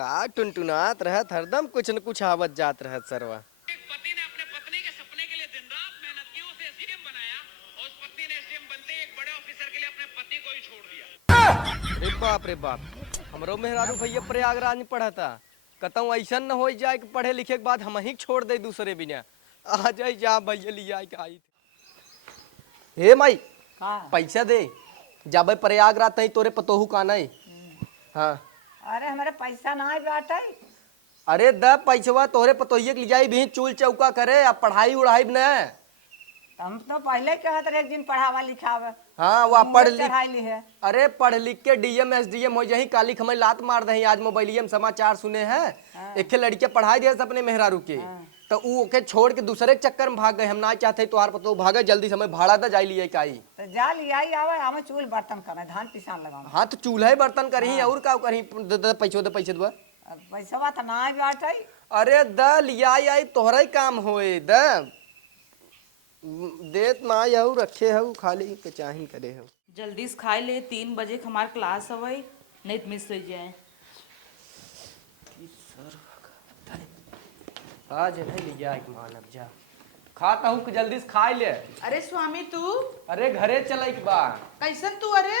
का टुनटुनात रहत हरदम कुछ न कुछ आवत जात रहत सरवा। एक पति ने अपने पत्नी के सपने के लिए दिन रात मेहनत की, उसे एसडीएम बनाया और उस पत्नी ने एसडीएम बनते ही एक बड़े ऑफिसर के लिए अपने पति को ही छोड़ दिया। रे बाप रे बाप, हमरो मेहरारू भैया प्रयागराज में पढ़ा था। कतऊ ऐसा न हो जाए कि पढ़े लिखे के बाद हम ही छोड़ दे दूसरे बिना। आ जाए जा भैया लिया के आई थे। हे माई पैसा दे जाबे प्रयागराज तई तोरे पतोहू का नहीं। हाँ अरे हमारे पैसा ना बाटे। अरे द पैसवा तोहरे पतोहिए के लिजाई भी चूल चौका करे अब पढ़ाई उड़ाई न। हम तो पहले कहत रहे एक दिन पढ़ावा लिखावा। हाँ वो पढ़ चढ़ाई ली है। अरे पढ़ लिख के डीएम एसडीएम हो जाही काली खमई लात मार दही। आज मोबाइलियम समाचार सुने हैं। एक लड़के पढ़ाई दिया अपने मेहरारू के तो ऊ ओके छोड़ के दूसरे चक्कर में भाग गए। हम ना चाहते तुहार पतो भागे जल्दी समय भाड़ा दा जाई लिए काई तो जा लिया आवे हमें चूल बर्तन करे धान पिसान लगाओ। हाँ तो चूल्हा बर्तन करही और का करही पैसे दे पैसा तो ना बाटे। अरे द लिया आई तोहरा ही काम होए द देत ना यहू रखे हऊ खाली के चाही करे हऊ। जल्दी से खाई ले 3 बजे हमार क्लास हवई नहीं तो मिस हो जाए। आज नहीं लिया एक मानव जा खाता हूँ कि जल्दी से खाई ले। अरे स्वामी तू अरे घरे चला एक बार कैसन तू? अरे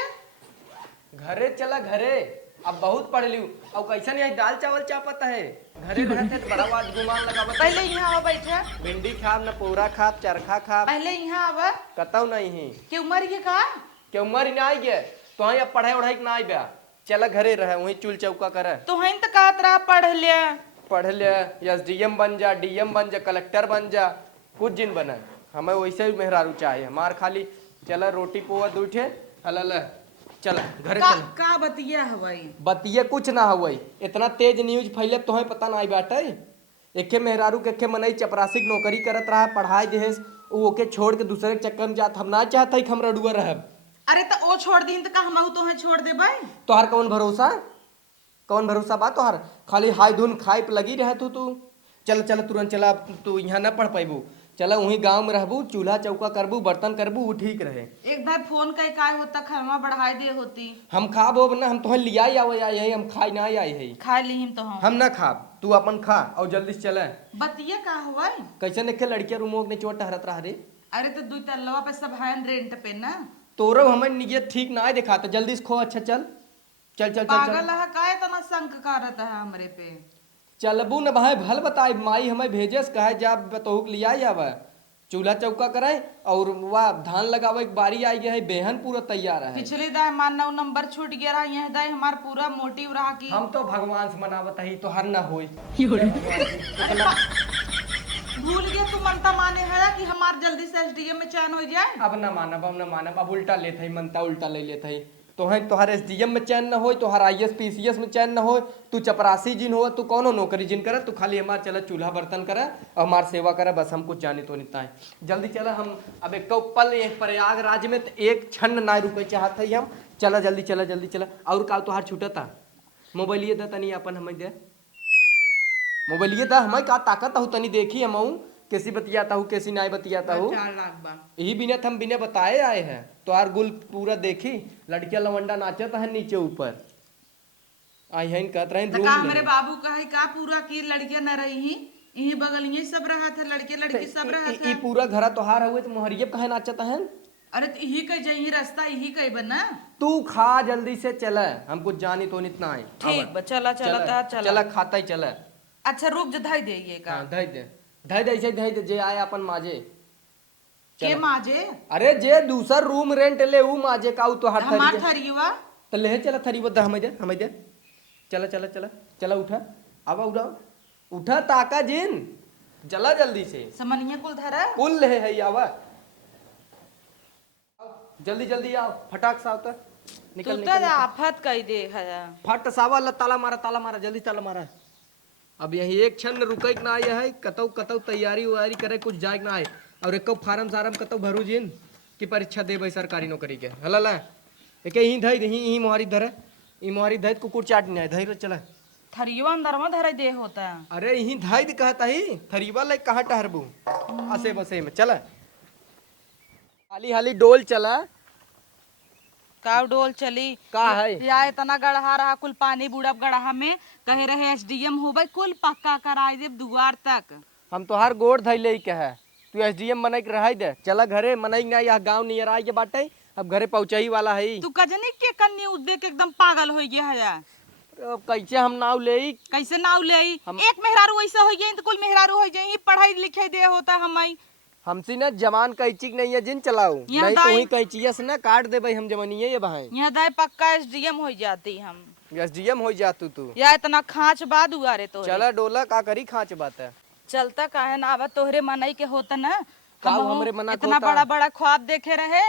घरे चला घरे अब बहुत पढ़ लियू अब कैसा नहीं दाल चावल चापत है घरे रहते तो बड़ा बात गुमान लगावत। पहले यहाँ आवा बैठा। भिंडी खाब न पोरा खाब चरखा खाब पहले यहाँ आवा कतौ नहीं ही के उम्र के का के उम्र ना आई गए तो वहीं अब पढ़ाई उढ़ाई ना आई बया। चला घरे रहे वहीं चूल चौका करे तो हइन तो कहत रहा पढ़ ले एसडीएम बन जा डीएम बन जा कलेक्टर बन जा कुछ जिन बने हमें वैसे ही मेहरारू चाहिए हमार खाली। चला रोटी पोआ दूठे हल चला घरे चल का बतिया हवाई बतिये कुछ ना हुई इतना तेज न्यूज फैले तो पता ना बाटे। एके मेहरारू के एके मनई चपरासी नौकरी करत रहा पढ़ाई देहे ओके छोड़ के दूसरे के चक्कर में जात हम ना चाहते कि हम रडुआ रहब। अरे तो ओ छोड़ दी तो का हम तो छोड़ दे भाई। तोहार कौन भरोसा बा तोहार खाली हाय धुन खाए पे लगी रह तू चल चल तुरंत चला तू यहाँ न पढ़ पाबू। चला वहीं गांव में रहबू चूल्हा चौका करबू बर्तन करबू वो ठीक रहे। एक भाई फोन का काय होता खरमा बढ़ाई दे होती हम खाब हो ना हम तो लिया आए हम खाई ना आई है खा ली तो हम ना खाब तू अपन खा और जल्दी से चले। बतिया का हुआई कैसे देखे लड़किया रूमो ने चोट टहरत रहा रे। अरे तो 2 तल्लवा पे सब है रेंट पे ना तोरो हमें नियत ठीक ना दिखाता जल्दी से खो। अच्छा चल चल चल पागल है का इतना संक करत है हमरे पे। चलबू न भाई भल बताई माई हमें भेजे से कहे जा बतहू के लिया जावे चूल्हा चौका कराए और वह धान लगावे के बारी आई गया है बेहन पूरा तैयार है। पिछले दाय मान 9 नंबर छूट गया रहा यह दाय हमार पूरा मोटिव रहा कि हम तो भगवान से मनावत ही तो हर ना होई। भूल गया तू मनता माने है कि हमार जल्दी से एसडीएम में चयन हो जाए। अब न मानब अब उल्टा लेते ही मनता उल्टा ले लेते ही तो है तोहर एसडीएम में चैन न हो तोहर आईएएस पीसीएस में चैन न हो तू चपरासी जिन हो तू कौनो नौकरी जिन करे तू खाली हमार चला चूल्हा बर्तन करे और हमार सेवा करे बस हम कुछ जाने तो नहीं है। जल्दी चला हम अब एक पल प्रयागराज में तो एक क्षण ना रुके चाहते ही हम। चला जल्दी चला और का तोहार छूटता मोबाइलिए दा तनी अपन हमें दे मोबाइलिए दा हमें का ताकत हो तनी देखी हम कैसी बतियाता हूँ कैसी नहीं बतियाता हूँ। 4 लाख बा यही बिना हम बिना बताए आए हैं तो यार गुल पूरा देखी लड़कियां लवंडा नाचता है नीचे ऊपर आई है कहत रहे तो का मेरे बाबू कहे का पूरा की लड़कियां न रही यही बगल यही सब रहा था लड़के लड़की सब रहा था। पूरा घर तोहार हुए तो मोहरिये कहे नाचता है। अरे तो यही कह यही रास्ता यही कह बना तू खा जल्दी से चले हम कुछ जानी तो इतना है। ठीक बा चला चला खाता ही चले। अच्छा रुक जा धाई दे ये का धई दे जे आए अपन माजे के माजे। अरे जे दूसर रूम रेंट ले ऊ माजे का तो हाथ हमार थरिवा तो ले चला थरी बद हमें दे चला उठा अब उठा ताका जिन चला जल्दी से समनिया कुल धरा कुल ले है आवा जल्दी आओ फटाक सा आवता निकल तू तो आफत कह दे है फट सावा ताला मारा जल्दी ताला मारा। अब यही एक क्षण रुके ना आए है कतौ तैयारी उयारी करे कुछ जाए ना आए और एक फार्म सारम कतौ भरू जिन की परीक्षा देवे सरकारी नौकरी के हला एक ही धई ही मोहारी धरे ई मोहारी धई कुकुर चाट नहीं धई चला थरिवा अंदर में धरे दे होता। अरे यही धई कहता ही थरीवा ले कहाँ टहरबू असे बसे में चला हाली हाली डोल चला काव डोल चली का है या इतना गढ़ा रहा कुल पानी बुड़ब गढ़ा में कहे रहे एसडीएम हो भाई कुल पक्का कराई दे दुआर तक। हम तोहार गोड़ धैले के है तू एसडीएम बनई के रह दे चला घरे मनई ना यह गांव नियर आई के बाटे अब घरे पहुंचाई वाला है तू कजनी के कन्नी उदे के एकदम पागल हो गया है। अब कैसे हम नाव ले कैसे नाव ले आई एक मेहरारू ऐसा हो गई तो कुल मेहरारू हो जाएंगी पढ़ाई लिखाई दे होता हमारी हमसे ना जवान कैची नहीं है जिन चलाऊ यहाँ नहीं तो दाई- वही कैचिया से ना काट दे भाई हम जवानिये ये बहाए यहाँ दाए पक्का एसडीएम हो जाती हम एसडीएम हो जा तू या इतना खाँच बाद उगारे तो चला डोला का करी खाँच बात है चलता काहे ना आवा तोहरे मनई के होता ना का हमहू हमरे मना के इतना होता? बड़ा बड़ा ख्वाब देखे रहे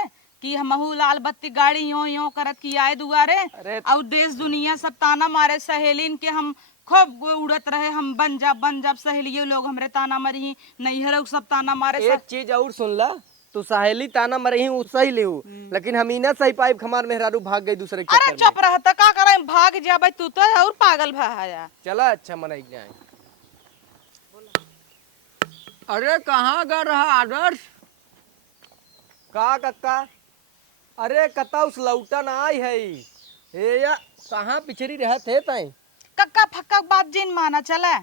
कि हमहू लाल बत्ती गाड़ी यो यो करत की आए दुआरे अरे और देश दुनिया सब ताना मारे सहेलीन के हम खूब उड़त रहे हम बन जा सहेलियों लोग हमरे ताना मरी नैहर सब ताना मारे एक चीज और सुन ला तू सहेली ताना मरही उ सही लेहू लेकिन हम इना सही पाइप खमार मेहरारू भाग गई दूसरे के अरे चक्कर में चुप रहता का करे भाग जाबे तू तो और पागल भाया। चला अच्छा मनाई जाए अरे कहाँ गा रहा आदर्श? का कक्का अरे कता उस लौटा ना आई है ए या कहाँ पिछड़ी रहत है ताई कक्का फक्का बात जिन माना चला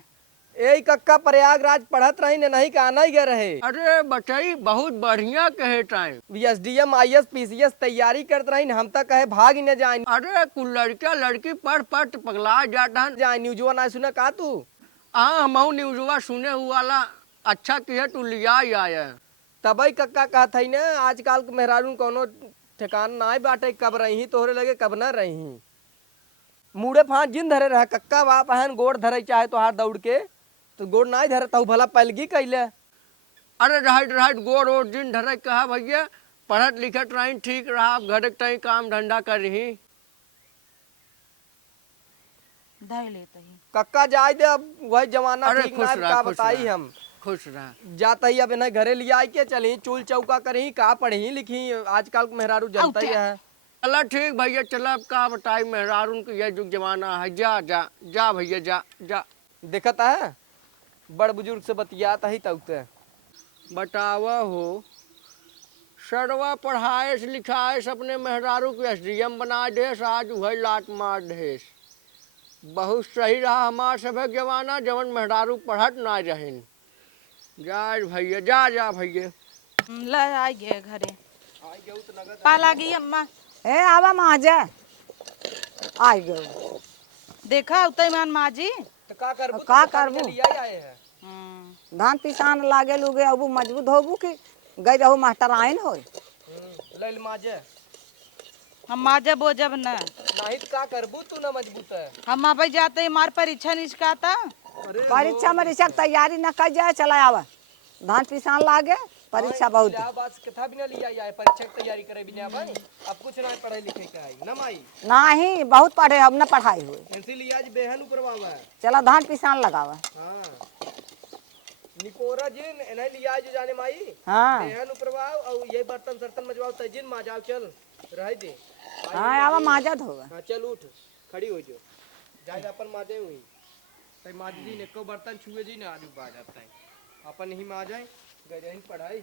ए कक्का प्रयागराज पढ़त रही ने नहीं का आना ही गए रहे अरे बटई बहुत बढ़िया कहे टाइम। एसडीएम आईएएस पीसीएस तैयारी करत रही हम तक कहे भाग ही न जाए अरे कुल लड़का लड़की पढ़ पढ़ पगला जाता जाए न्यूजवा ना सुना का तू हाँ हम न्यूजवा सुने हुआ अच्छा किया तू लिया ही आया। तबई कक्का कहत है ना आजकल के मेहरारू कोनो ठिकान ना बाटे कब रही तोहरे लगे कब न रही मुड़े फांस जिन धरे रहा कक्का बा पहन गोड़ धरे चाहे तो हाथ दौड़ के तो गोड़ ना धरे तू भला पैलगी कैले अरे राइट राइट गोर और दिन धरे कहा भैया पढ़त लिखत रही ठीक रहा घर के काम धंधा कर रही। धर लेते ही कक्का जाए दे अब वही जमाना अरे ठीक खुश ना रहा, का खुश बताई रहा। हम खुश रहा। जाता ही अब इन्हें घरे लिया आई के चली चूल चौका करही का पढ़ी लिखी आजकल के मेहरारू जनता ही है चला ठीक भैया चला अब का बताई मेहरारून के ये जुग जमाना है जा जा जा भैया जा जा। देखता है बड़ बुजुर्ग से बतियाता ही तब बतावा हो सरवा पढ़ाए लिखाए अपने मेहरारू को एसडीएम बना देस आज वही लात मार देस। बहुत सही रहा हमार सब जमाना जवन मेहरारू पढ़त ना रहिन। जा भैया जा जा भैया। ले आई गए घरे पा लागी अम्मा ए आवा माजा आई गयो देखा उतई मान माजी तो का करबू का करबू? लिया आए हैं धान पिसान लागे लुगे अबू मजबूत होबू कि गई रहू मास्टर आइन हो लैल माजे हम माजा बोजब न नहीं तो का करबू तू ना मजबूत है हम अबे जाते ही मार परीक्षा निष्काता परीक्षा मरीक्षा के तैयारी न कर जाए चला आवा धान पिसान लागे परीक्षा बहुत इलाहाबाद से कथा भी ना लिया आए परीक्षा की तैयारी करे भी ना भाई अब कुछ ना पढ़ाई लिखे का आई ना माई नहीं बहुत पढ़े अब न पढ़ाई हुई इसीलिए आज बेहन ऊपर बाबा है चला धान पिसान लगावा हाँ निकोरा जिन नहीं लिया जो जाने माई हाँ बेहन ऊपर और ये बर्तन सर्तन मजवाओ तजिन माजाओ चल रह दे हाँ आवा माजा धोवा हाँ चल उठ खड़ी हो जो जाए अपन माजे हुई तई माजी जी ने को बर्तन छुए जी ना आज बा जाता है अपन ही माजाए गए रही पढ़ाई